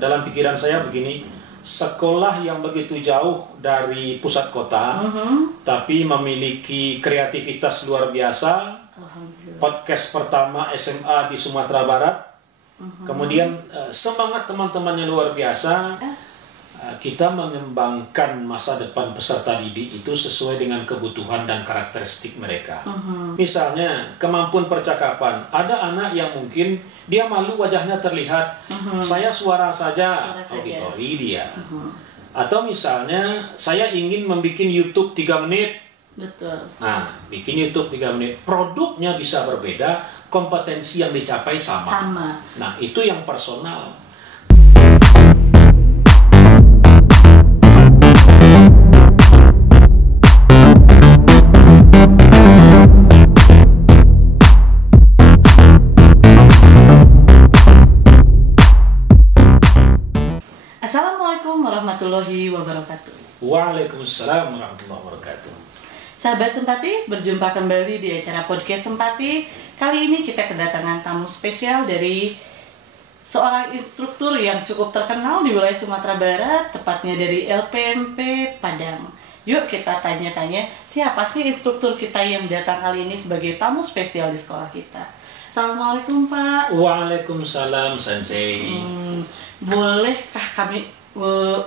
dalam pikiran saya begini, sekolah yang begitu jauh dari pusat kota, tapi memiliki kreativitas luar biasa. Podcast pertama SMA di Sumatera Barat, kemudian semangat teman-temannya luar biasa. Kita mengembangkan masa depan peserta didik itu sesuai dengan kebutuhan dan karakteristik mereka. Misalnya kemampuan percakapan, ada anak yang mungkin dia malu wajahnya terlihat, saya suara saja auditori dia. Atau misalnya saya ingin membuat YouTube 3 menit. Betul. Nah, bikin YouTube 3 menit, produknya bisa berbeda, kompetensi yang dicapai sama. Nah, itu yang personal. Assalamualaikum warahmatullahi wabarakatuh. Waalaikumsalam warahmatullahi wabarakatuh. Sahabat Sempati, berjumpa kembali di acara podcast Sempati. Kali ini kita kedatangan tamu spesial dari seorang instruktur yang cukup terkenal di wilayah Sumatera Barat, tepatnya dari LPMP Padang. Yuk kita tanya-tanya, siapa sih instruktur kita yang datang kali ini sebagai tamu spesial di sekolah kita. Assalamualaikum Pak. Waalaikumsalam Sensei. Bolehkah kami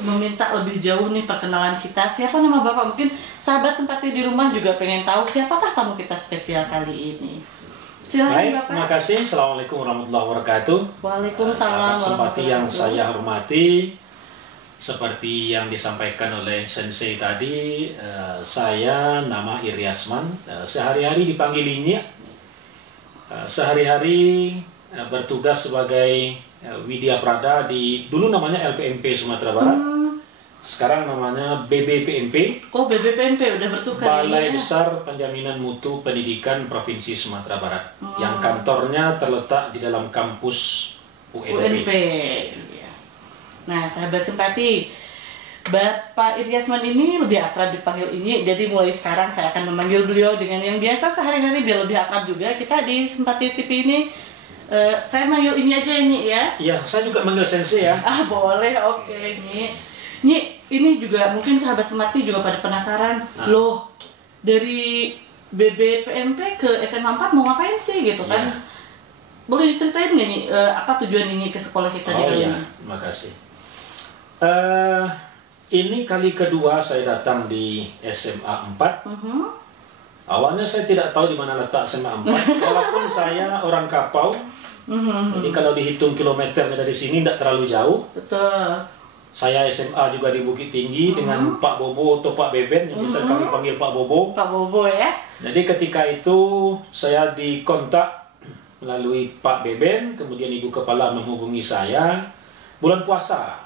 meminta lebih jauh nih perkenalan kita? Siapa nama Bapak? Mungkin sahabat Sempati di rumah juga pengen tahu siapakah tamu kita spesial kali ini. Silakan Baik, Bapak. terima kasih. Assalamualaikum warahmatullahi wabarakatuh. Waalaikumsalam Sahabat Sempati yang warahmatullahi saya hormati, seperti yang disampaikan oleh Sensei tadi, saya nama Iryasman. Sehari-hari dipanggil Inya. Sehari-hari bertugas sebagai Widya Prada di dulu namanya LPMP Sumatera Barat, sekarang namanya BBPMP. Oh, BBPMP udah bertukar. Balai Besar Penjaminan Mutu Pendidikan Provinsi Sumatera Barat, yang kantornya terletak di dalam kampus UNP. Nah, sahabat Sempati, Bapak Iryasman ini lebih akrab dipanggil Ini, jadi mulai sekarang saya akan memanggil beliau dengan yang biasa sehari-hari biar lebih akrab juga. Kita di Sempati TV ini saya manggil Ini aja Ini ya. Iya, saya juga manggil Sensei ya. Ah, boleh, oke Ini. Ini juga mungkin sahabat Sempati juga pada penasaran. Loh, dari BBPMP ke SMA 4 mau ngapain sih gitu kan? Ya. Boleh diceritain nggak nih apa tujuan ini ke sekolah kita di kali ini? Terima kasih. Ini kali kedua saya datang di SMA 4. Awalnya saya tidak tahu di mana letak SMA 4. Walaupun saya orang Kapau, jadi kalau dihitung kilometernya dari sini tidak terlalu jauh. Betul. Saya SMA juga di Bukit Tinggi dengan Pak Bobo atau Pak Beben, yang bisa kami panggil Pak Bobo. Pak Bobo ya. Jadi ketika itu saya dikontak melalui Pak Beben, kemudian Ibu Kepala menghubungi saya bulan puasa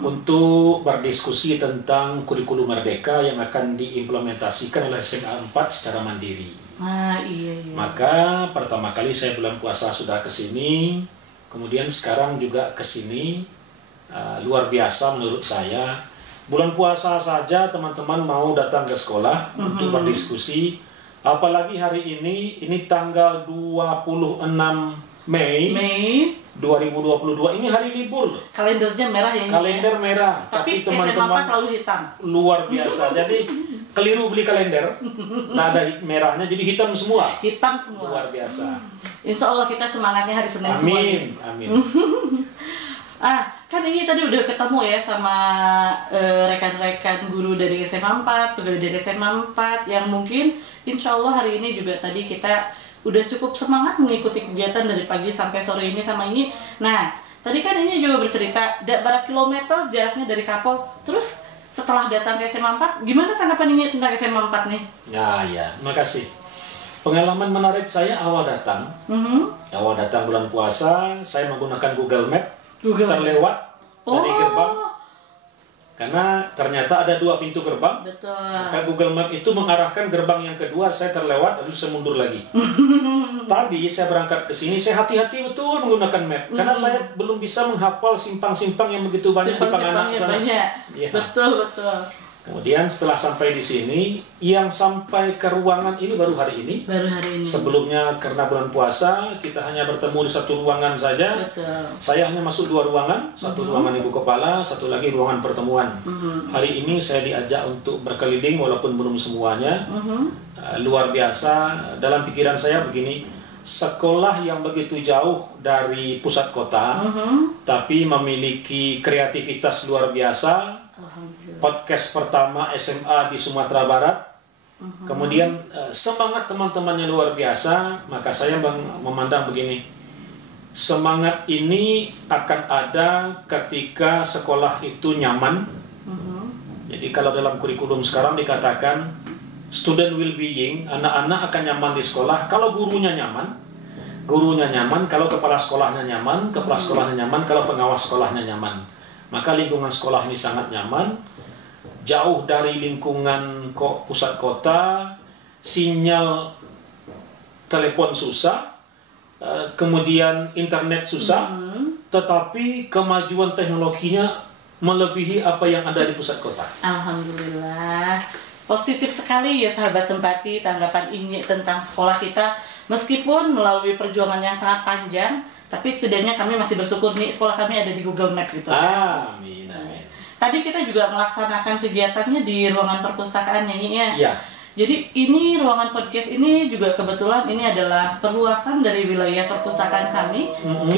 untuk berdiskusi tentang kurikulum merdeka yang akan diimplementasikan oleh SMA 4 secara mandiri. Iya. Maka pertama kali saya bulan puasa sudah ke sini, kemudian sekarang juga ke sini. Luar biasa menurut saya. Bulan puasa saja teman-teman mau datang ke sekolah untuk berdiskusi. Apalagi hari ini tanggal 26 Mei 2022, ini hari libur loh. Kalendernya merah ya. Kalender merah, Tapi teman-teman selalu hitam. luar biasa. Jadi keliru beli kalender, nggak ada merahnya, jadi hitam semua. Hitam semua. Luar biasa. Insya Allah kita semangatnya hari Senin semua. Amin. Kan ini tadi udah ketemu ya sama rekan-rekan guru dari SMA 4, pegawai dari SMA 4 yang mungkin insya Allah hari ini juga tadi kita udah cukup semangat mengikuti kegiatan dari pagi sampai sore ini sama Ini. Nah, tadi kan Ini juga bercerita berapa kilometer jaraknya dari Kapau. Terus setelah datang ke SMA 4, gimana tanggapan Ini tentang SMA 4 nih? Ya, makasih. Pengalaman menarik saya awal datang bulan puasa, saya menggunakan Google Map. Terlewat dari gerbang, karena ternyata ada 2 pintu gerbang. Betul. Maka Google Map itu mengarahkan gerbang yang kedua, saya terlewat, lalu saya mundur lagi. Tadi saya berangkat ke sini, saya hati-hati betul menggunakan map, karena saya belum bisa menghafal simpang-simpang yang begitu banyak di Panganak sana. Banyak. Ya. Betul. Kemudian setelah sampai di sini, yang sampai ke ruangan ini baru hari ini. Baru hari ini. Sebelumnya karena bulan puasa, kita hanya bertemu di satu ruangan saja. Betul. Saya hanya masuk 2 ruangan, satu ruangan ibu kepala, satu lagi ruangan pertemuan. Hari ini saya diajak untuk berkeliling walaupun belum semuanya. Luar biasa, dalam pikiran saya begini, sekolah yang begitu jauh dari pusat kota, tapi memiliki kreativitas luar biasa. Podcast pertama SMA di Sumatera Barat. Kemudian semangat teman-temannya luar biasa, maka saya memandang begini. Semangat ini akan ada ketika sekolah itu nyaman. Jadi kalau dalam kurikulum sekarang dikatakan student well-being, anak-anak akan nyaman di sekolah kalau gurunya nyaman. Gurunya nyaman kalau kepala sekolahnya nyaman, kepala sekolahnya nyaman kalau pengawas sekolahnya nyaman. Maka lingkungan sekolah ini sangat nyaman. Jauh dari lingkungan pusat kota, sinyal telepon susah, kemudian internet susah, tetapi kemajuan teknologinya melebihi apa yang ada di pusat kota. Alhamdulillah, positif sekali ya sahabat Sempati tanggapan Inye tentang sekolah kita. Meskipun melalui perjuangan yang sangat panjang, tapi setidaknya kami masih bersyukur nih sekolah kami ada di Google Map gitu. Amin, amin. Tadi kita juga melaksanakan kegiatannya di ruangan perpustakaan ya, Nyi ya. Ya. Jadi ini ruangan podcast ini juga kebetulan ini adalah perluasan dari wilayah perpustakaan kami.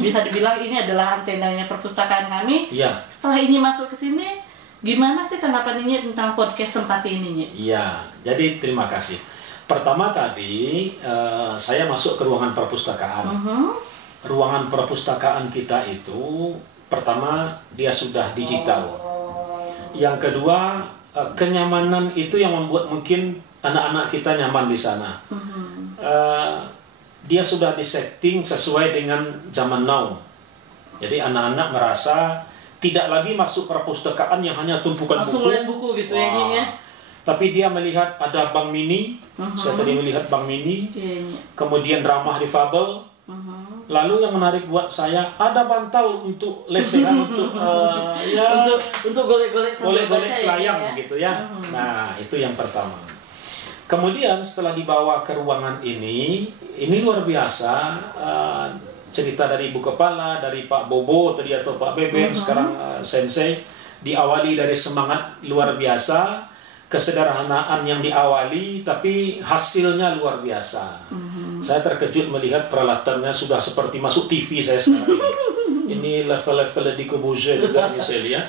Bisa dibilang ini adalah antenanya perpustakaan kami. Ya. Setelah ini masuk ke sini, gimana sih tanggapan ini tentang podcast Sempati ini, Nyi? Iya, jadi terima kasih. Pertama tadi saya masuk ke ruangan perpustakaan. Ruangan perpustakaan kita itu pertama dia sudah digital. Yang kedua, kenyamanan itu yang membuat mungkin anak-anak kita nyaman di sana. Dia sudah disetting sesuai dengan zaman now. Jadi anak-anak merasa tidak lagi masuk perpustakaan yang hanya tumpukan langsung buku. lihat buku gitu ya, Nyi ya. Tapi dia melihat ada bank mini. Saya tadi melihat bank mini. Kemudian ramah difabel. Lalu yang menarik buat saya ada bantal untuk lesehan untuk ya untuk golek-golek selayang ya, gitu ya. Nah, itu yang pertama. Kemudian setelah dibawa ke ruangan ini luar biasa, cerita dari Ibu Kepala, dari Pak Bobo tadi atau Pak Beben, sekarang Sensei, diawali dari semangat luar biasa, kesederhanaan yang diawali, tapi hasilnya luar biasa. Saya terkejut melihat peralatannya sudah seperti masuk TV saya sekarang ini. Ini level-level di Corbusier juga ini saya lihat.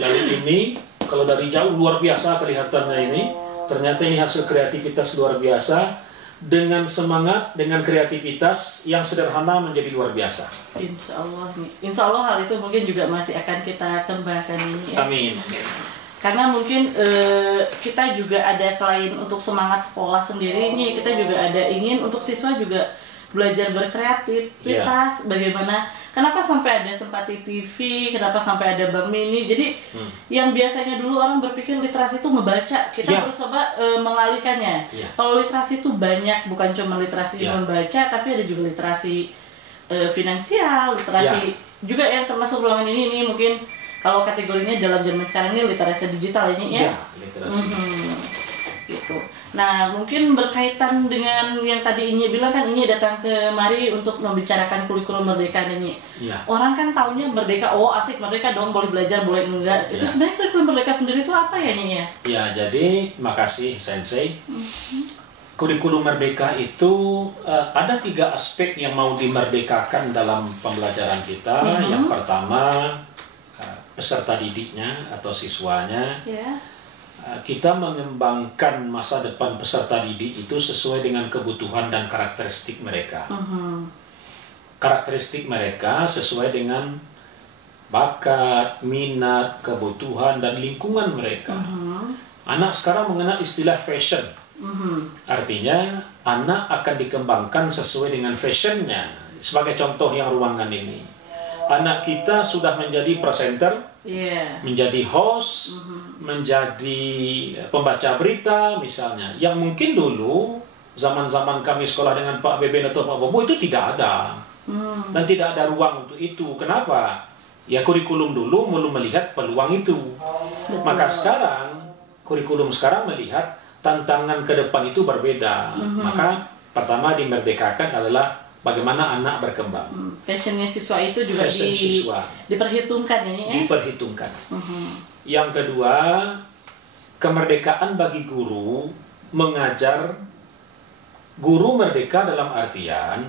Lalu ini, kalau dari jauh luar biasa kelihatannya ini. Ternyata ini hasil kreativitas luar biasa. Dengan semangat, dengan kreativitas yang sederhana menjadi luar biasa. Insya Allah hal itu mungkin juga masih akan kita kembangkan ini ya. Amin. Karena mungkin kita juga ada selain untuk semangat sekolah sendiri ini, kita juga ada ingin untuk siswa juga belajar berkreativitas. Bagaimana, kenapa sampai ada Sempati TV, kenapa sampai ada Bank Mini. Jadi yang biasanya dulu orang berpikir literasi itu membaca, kita harus coba mengalihkannya. Kalau literasi itu banyak, bukan cuma literasi membaca, tapi ada juga literasi finansial, literasi juga yang termasuk ruangan ini mungkin kalau kategorinya dalam zaman sekarang ini literasi digital ini ya. Iya, literasi. Gitu. Nah, mungkin berkaitan dengan yang tadi Inye bilang kan, Inye datang kemari untuk membicarakan kurikulum merdeka ini. Iya. Orang kan taunya merdeka, oh asik merdeka dong, boleh belajar, boleh enggak. Itu sebenarnya kurikulum merdeka sendiri itu apa ya, Inye? Ya, jadi makasih Sensei. Kurikulum merdeka itu ada 3 aspek yang mau dimerdekakan dalam pembelajaran kita. Yang pertama, peserta didiknya atau siswanya. Kita mengembangkan masa depan peserta didik itu sesuai dengan kebutuhan dan karakteristik mereka. Karakteristik mereka sesuai dengan bakat, minat, kebutuhan, dan lingkungan mereka. Anak sekarang mengenal istilah fashion. Artinya anak akan dikembangkan sesuai dengan fashionnya. Sebagai contoh yang ruangan ini, anak kita sudah menjadi presenter, menjadi host, menjadi pembaca berita misalnya. Yang mungkin dulu zaman-zaman kami sekolah dengan Pak Beben atau Pak Bobo itu tidak ada. Dan tidak ada ruang untuk itu. Kenapa? Ya kurikulum dulu belum melihat peluang itu. Maka sekarang kurikulum sekarang melihat tantangan ke depan itu berbeda. Maka pertama dimerdekakan adalah bagaimana anak berkembang. Passionnya siswa itu juga diperhitungkan ya? Diperhitungkan. Yang kedua, kemerdekaan bagi guru mengajar. Guru merdeka dalam artian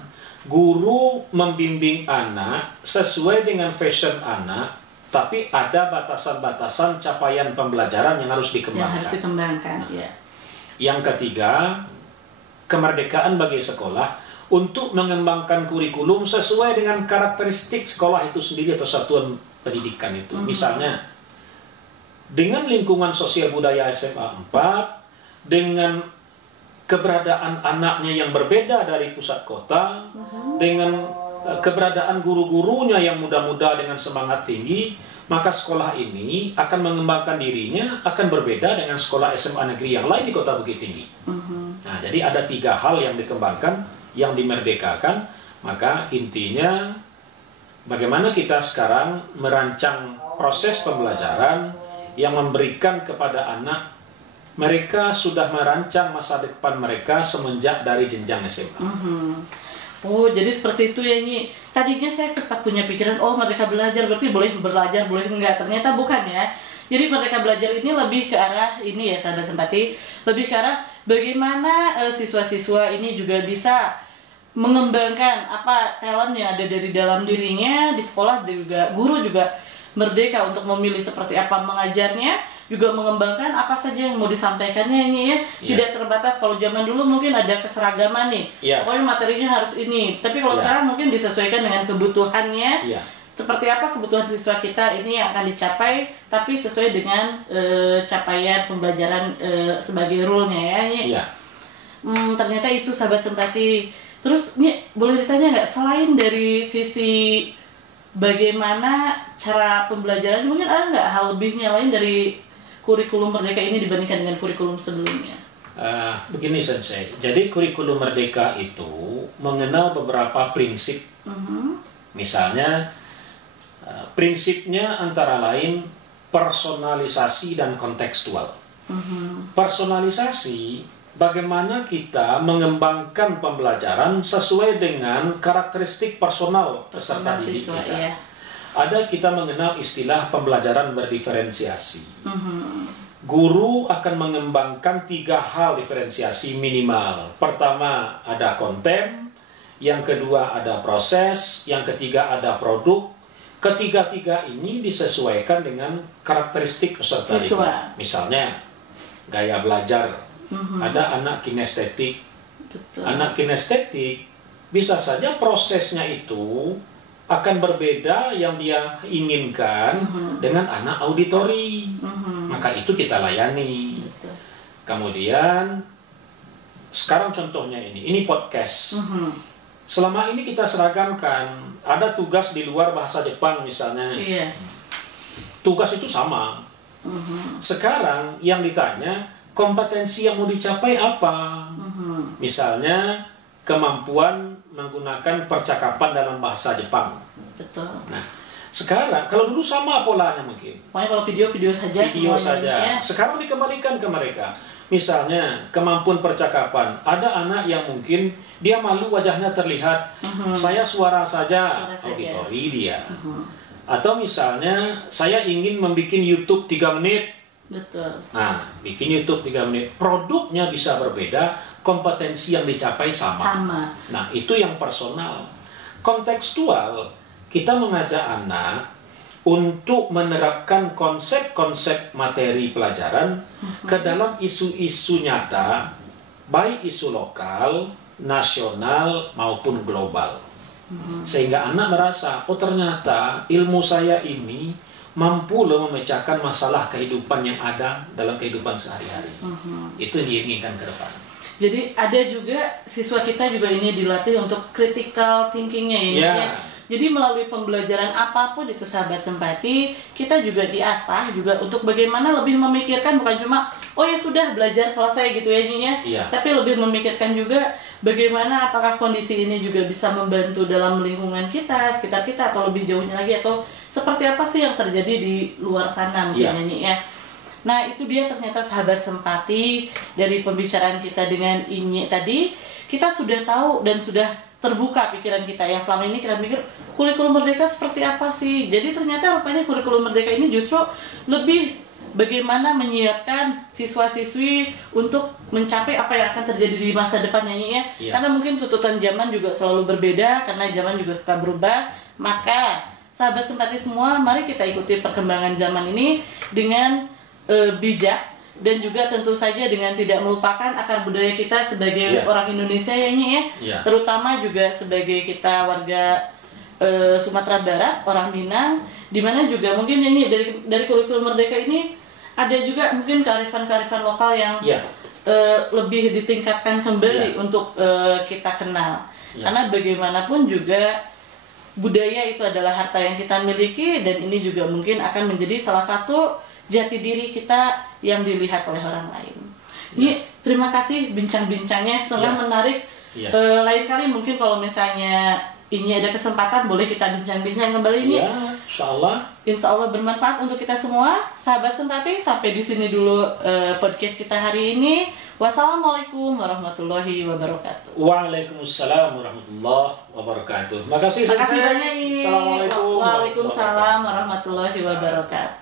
guru membimbing anak sesuai dengan fashion anak, tapi ada batasan-batasan capaian pembelajaran yang harus dikembangkan. Ya. Yang ketiga, kemerdekaan bagi sekolah untuk mengembangkan kurikulum sesuai dengan karakteristik sekolah itu sendiri atau satuan pendidikan itu. Misalnya, dengan lingkungan sosial budaya SMA 4, dengan keberadaan anaknya yang berbeda dari pusat kota, dengan keberadaan guru-gurunya yang muda-muda dengan semangat tinggi, maka sekolah ini akan mengembangkan dirinya, akan berbeda dengan sekolah SMA negeri yang lain di Kota Bukit Tinggi. Nah, jadi ada 3 hal yang dikembangkan, yang dimerdekakan. Maka intinya, bagaimana kita sekarang merancang proses pembelajaran yang memberikan kepada anak, mereka sudah merancang masa depan mereka semenjak dari jenjang SMA. Oh, jadi seperti itu ya Nyi. Tadinya saya sempat punya pikiran, oh mereka belajar berarti boleh belajar, boleh enggak. Ternyata bukan ya. Jadi mereka belajar ini lebih ke arah ini ya, sahabat Sempati, lebih ke arah bagaimana siswa-siswa ini juga bisa mengembangkan apa talent yang ada dari dalam dirinya. Di sekolah juga guru juga merdeka untuk memilih seperti apa mengajarnya, juga mengembangkan apa saja yang mau disampaikannya ini ya. Tidak terbatas. Kalau zaman dulu mungkin ada keseragaman nih, pokoknya materinya harus ini, tapi kalau sekarang mungkin disesuaikan dengan kebutuhannya. Seperti apa kebutuhan siswa kita ini yang akan dicapai, tapi sesuai dengan capaian pembelajaran sebagai rule-nya ya. Ternyata itu sahabat Sempati. Terus nih boleh ditanya nggak, selain dari sisi bagaimana cara pembelajaran, mungkin ada nggak hal lebihnya lain dari kurikulum Merdeka ini dibandingkan dengan kurikulum sebelumnya? Begini Sensei, jadi kurikulum Merdeka itu mengenal beberapa prinsip. Misalnya, prinsipnya antara lain personalisasi dan kontekstual. Personalisasi, bagaimana kita mengembangkan pembelajaran sesuai dengan karakteristik personal peserta didik kita. Ada kita mengenal istilah pembelajaran berdiferensiasi. Guru akan mengembangkan 3 hal diferensiasi minimal. Pertama ada konten, yang kedua ada proses, yang ketiga ada produk. Ketiga-tiga ini disesuaikan dengan karakteristik peserta didik. Misalnya gaya belajar, ada anak kinestetik. Anak kinestetik bisa saja prosesnya itu akan berbeda yang dia inginkan dengan anak auditori. Maka itu kita layani. Kemudian sekarang contohnya ini podcast. Selama ini kita seragamkan, ada tugas di luar bahasa Jepang misalnya. Tugas itu sama. Sekarang yang ditanya, kompetensi yang mau dicapai apa? Misalnya kemampuan menggunakan percakapan dalam bahasa Jepang. Betul. Nah, sekarang kalau dulu sama polanya mungkin. Pokoknya kalau video saja. Video saja. Sekarang dikembalikan ke mereka. Misalnya kemampuan percakapan. Ada anak yang mungkin dia malu wajahnya terlihat. Saya suara saja. Auditori dia. Atau misalnya saya ingin membuat YouTube 3 menit. Betul. Nah, bikin YouTube 3 menit. Produknya bisa berbeda, kompetensi yang dicapai sama. Nah, itu yang personal. Kontekstual, kita mengajak anak untuk menerapkan konsep-konsep materi pelajaran ke dalam isu-isu nyata, baik isu lokal, nasional, maupun global. Sehingga anak merasa, oh ternyata ilmu saya ini mampu loh memecahkan masalah kehidupan yang ada dalam kehidupan sehari-hari. Itu yang diinginkan ke depan. Jadi ada juga siswa kita juga ini dilatih untuk critical thinking-nya ya. Jadi melalui pembelajaran apapun itu sahabat Sempati, kita juga diasah juga untuk bagaimana lebih memikirkan, bukan cuma oh ya sudah belajar selesai gitu ya Nyinya, tapi lebih memikirkan juga bagaimana apakah kondisi ini juga bisa membantu dalam lingkungan kita, sekitar kita, atau lebih jauhnya lagi, atau seperti apa sih yang terjadi di luar sana mungkin Nyi ya. Nah, itu dia ternyata sahabat Sempati, dari pembicaraan kita dengan Inye tadi, kita sudah tahu dan sudah terbuka pikiran kita yang selama ini kita mikir kurikulum merdeka seperti apa sih. Jadi ternyata rupanya kurikulum merdeka ini justru lebih bagaimana menyiapkan siswa-siswi untuk mencapai apa yang akan terjadi di masa depannya ya. Karena mungkin tuntutan zaman juga selalu berbeda, karena zaman juga suka berubah. Maka sahabat Sempati semua, mari kita ikuti perkembangan zaman ini dengan bijak, dan juga tentu saja dengan tidak melupakan akar budaya kita sebagai orang Indonesia ya. Terutama juga sebagai kita warga Sumatera Barat, orang Minang, dimana juga mungkin ini dari kurikulum merdeka ini ada juga mungkin kearifan-kearifan lokal yang lebih ditingkatkan kembali untuk kita kenal. Karena bagaimanapun juga budaya itu adalah harta yang kita miliki, dan ini juga mungkin akan menjadi salah satu jati diri kita yang dilihat oleh orang lain. Ini terima kasih bincang-bincangnya, sangat menarik. Lain kali mungkin kalau misalnya ini ada kesempatan, boleh kita bincang-bincang kembali ini. Insya Allah bermanfaat untuk kita semua. Sahabat Sempati, sampai di sini dulu podcast kita hari ini. Wassalamualaikum warahmatullahi wabarakatuh. Waalaikumsalam warahmatullahi wabarakatuh. Makasih banyak. Assalamualaikum. Waalaikumsalam warahmatullahi wabarakatuh.